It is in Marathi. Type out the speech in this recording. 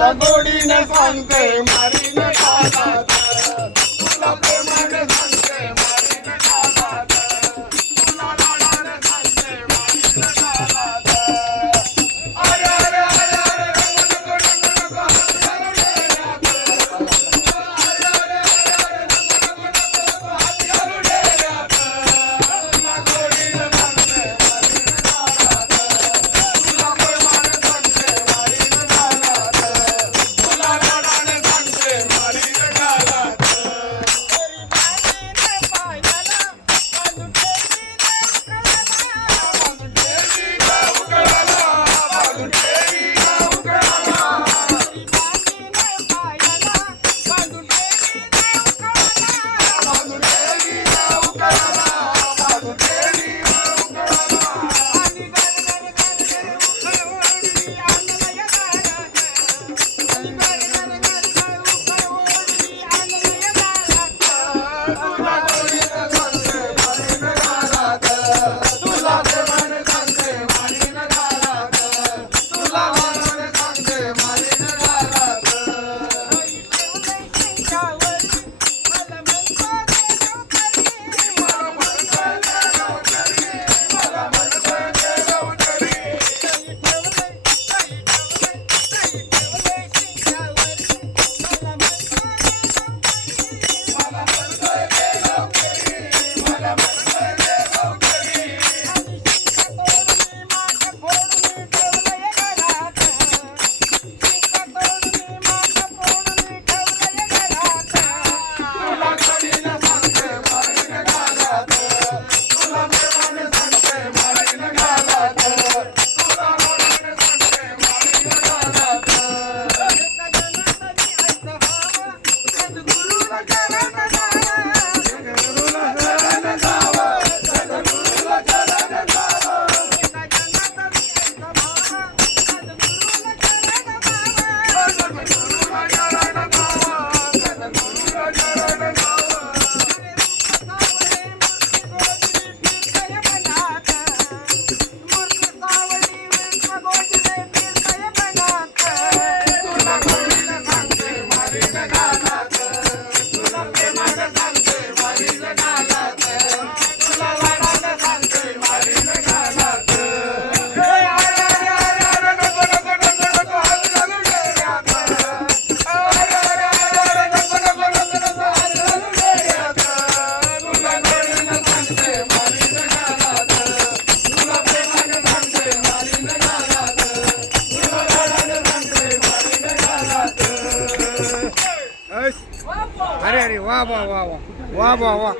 तुला गोडीने सांगते मारीन गालात, तुला प्रेमाने सांगते मारीन गालात, तुला लाडाने सांगते मारीन गालात. अरे अरे अरे अरे नको नको नको हात घालू डेऱ्यात. अरे अरे अरे अरे नको नको नको हात घालू डेऱ्यात. तुला गोडीने सांगते मारीन गालात, तुला प्रेमाने सांगते मारीन गालात, तुला लाडाने सांगते मारीन गालात. अरे अरे वाह वाह वाह वाह वाह वाह वाह